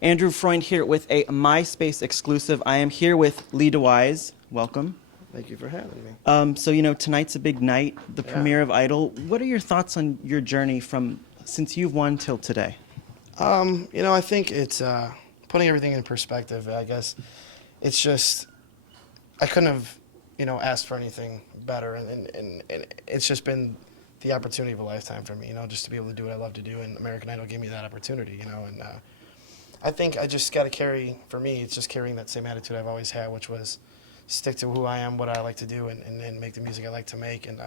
Andrew Freund here with a MySpace exclusive. I am here with Lee DeWyze. Welcome. Thank you for having me. Tonight's a big night, the premiere of Idol. What are your thoughts on your journey from since you've won till today? I think it's putting everything in perspective. I guess it's just I couldn't have, asked for anything better, and it's just been the opportunity of a lifetime for me. Just to be able to do what I love to do, and American Idol gave me that opportunity. And I think I just got to carry. For me, it's just carrying that same attitude I've always had, which was stick to who I am, what I like to do, and make the music I like to make. And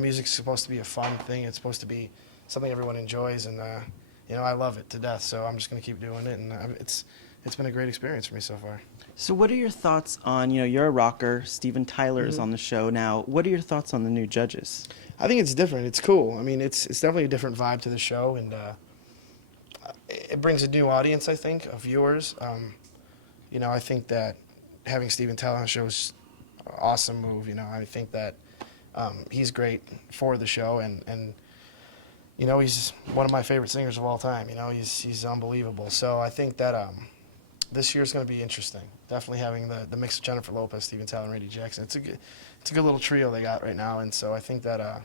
music's supposed to be a fun thing. It's supposed to be something everyone enjoys, and I love it to death. So I'm just going to keep doing it, and it's been a great experience for me so far. So what are your thoughts on, you're a rocker, Steven Tyler is on the show now. What are your thoughts on the new judges? I think it's different. It's cool. I mean, it's definitely a different vibe to the show, and it brings a new audience, I think, of viewers. I think that having Steven Tyler on the show is an awesome move. I think that he's great for the show, and he's one of my favorite singers of all time. He's unbelievable. So I think that this year's going to be interesting. Definitely having the mix of Jennifer Lopez, Steven Tyler, and Randy Jackson. It's a good little trio they got right now, and so I think that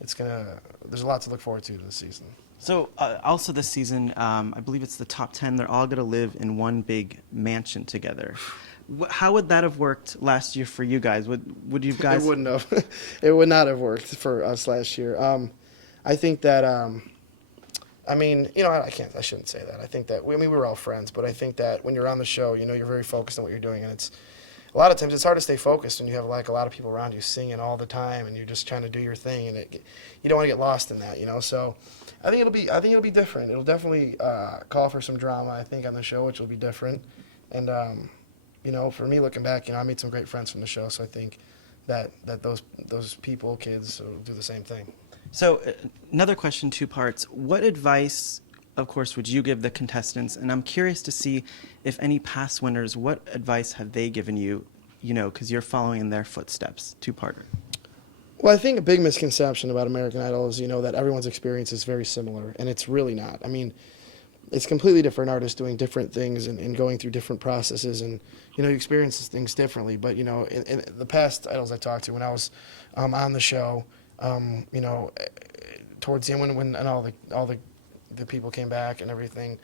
there's a lot to look forward to this season. So also this season, I believe it's the top 10. They're all going to live in one big mansion together. How would that have worked last year for you guys? Would you guys? It wouldn't have. It would not have worked for us last year. I think that. I shouldn't say that. I think that we were all friends, but I think that when you're on the show, you're very focused on what you're doing, and it's a lot of times it's hard to stay focused when you have like a lot of people around you singing all the time, and you're just trying to do your thing, and you don't want to get lost in that, So I think it'll be different. It'll definitely call for some drama, I think, on the show, which will be different. And for me looking back, I made some great friends from the show, so I think that those people, kids, will do the same thing. So another question, two parts. What advice, of course, would you give the contestants? And I'm curious to see if any past winners, what advice have they given you, because you're following in their footsteps? Two-parter. Well, I think a big misconception about American Idol is, that everyone's experience is very similar, and it's really not. I mean, it's completely different artists doing different things and going through different processes, and, you experience things differently. But, in the past idols I talked to, when I was on the show, towards the end when all the people came back and everything,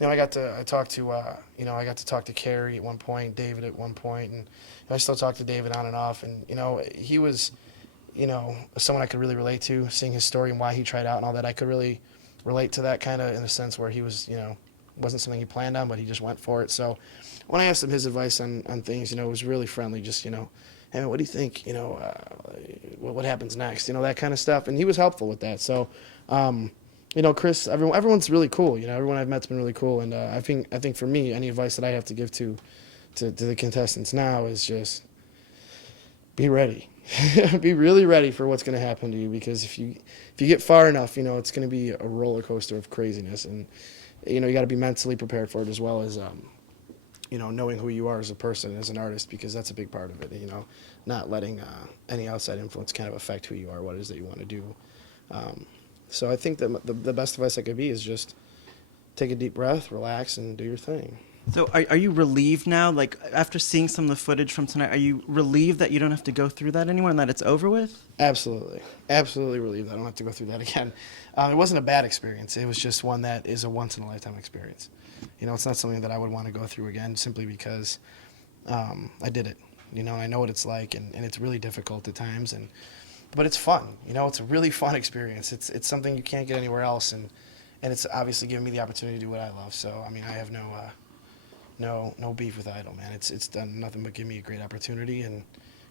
I got to talk to Carrie at one point, David at one point, and I still talk to David on and off, and he was someone I could really relate to, seeing his story and why he tried out and all that. I could really relate to that kind of in a sense where he was wasn't something he planned on, but he just went for it. So when I asked him his advice on things, it was really friendly, just hey, what do you think? What happens next? That kind of stuff. And he was helpful with that. So, Chris, everyone's really cool. Everyone I've met's been really cool. And I think for me, any advice that I have to give to the contestants now is just be ready. Be really ready for what's going to happen to you, because if you get far enough, it's going to be a roller coaster of craziness, and you got to be mentally prepared for it, as well as knowing who you are as a person, as an artist, because that's a big part of it, not letting any outside influence kind of affect who you are, what it is that you want to do. So I think that the best advice I could be is just take a deep breath, relax, and do your thing. So are you relieved now, like after seeing some of the footage from tonight, are you relieved that you don't have to go through that anymore and that it's over with? Absolutely. Absolutely relieved that I don't have to go through that again. It wasn't a bad experience. It was just one that is a once-in-a-lifetime experience. It's not something that I would want to go through again, simply because I did it. I know what it's like, and it's really difficult at times, but it's fun. It's a really fun experience. It's something you can't get anywhere else, and it's obviously given me the opportunity to do what I love. So, I mean, I have no beef with Idol, man. It's done nothing but give me a great opportunity, and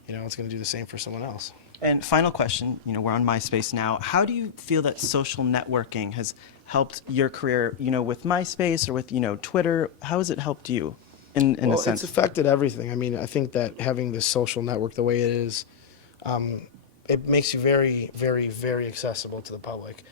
it's going to do the same for someone else. And final question, we're on MySpace now. How do you feel that social networking has helped your career, with MySpace or with, Twitter? How has it helped you in a sense? Well, it's affected everything. I mean, I think that having this social network the way it is, it makes you very, very, very accessible to the public,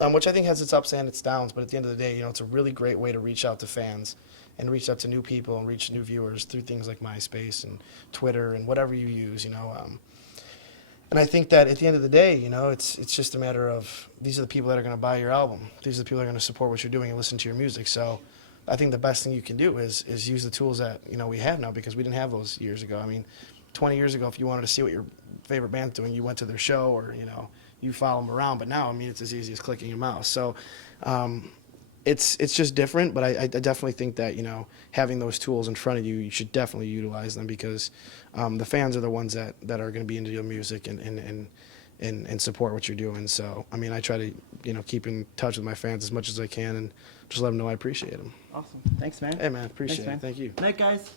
which I think has its ups and its downs. But at the end of the day, it's a really great way to reach out to fans and reach out to new people and reach new viewers through things like MySpace and Twitter and whatever you use, And I think that at the end of the day, it's just a matter of these are the people that are going to buy your album. These are the people that are going to support what you're doing and listen to your music. So I think the best thing you can do is use the tools that, you know, we have now, because we didn't have those years ago. I mean, 20 years ago, if you wanted to see what your favorite band's doing, you went to their show, or, you know, you follow them around. But now, I mean, it's as easy as clicking your mouse. So it's just different, but I definitely think that, you know, having those tools in front of you, you should definitely utilize them, because the fans are the ones that are going to be into your music and support what you're doing. So, I mean, I try to, you know, keep in touch with my fans as much as I can, and just let them know I appreciate them. Awesome. Thanks, man. Hey, man, appreciate Thanks, man. it. Thank you. Night, guys.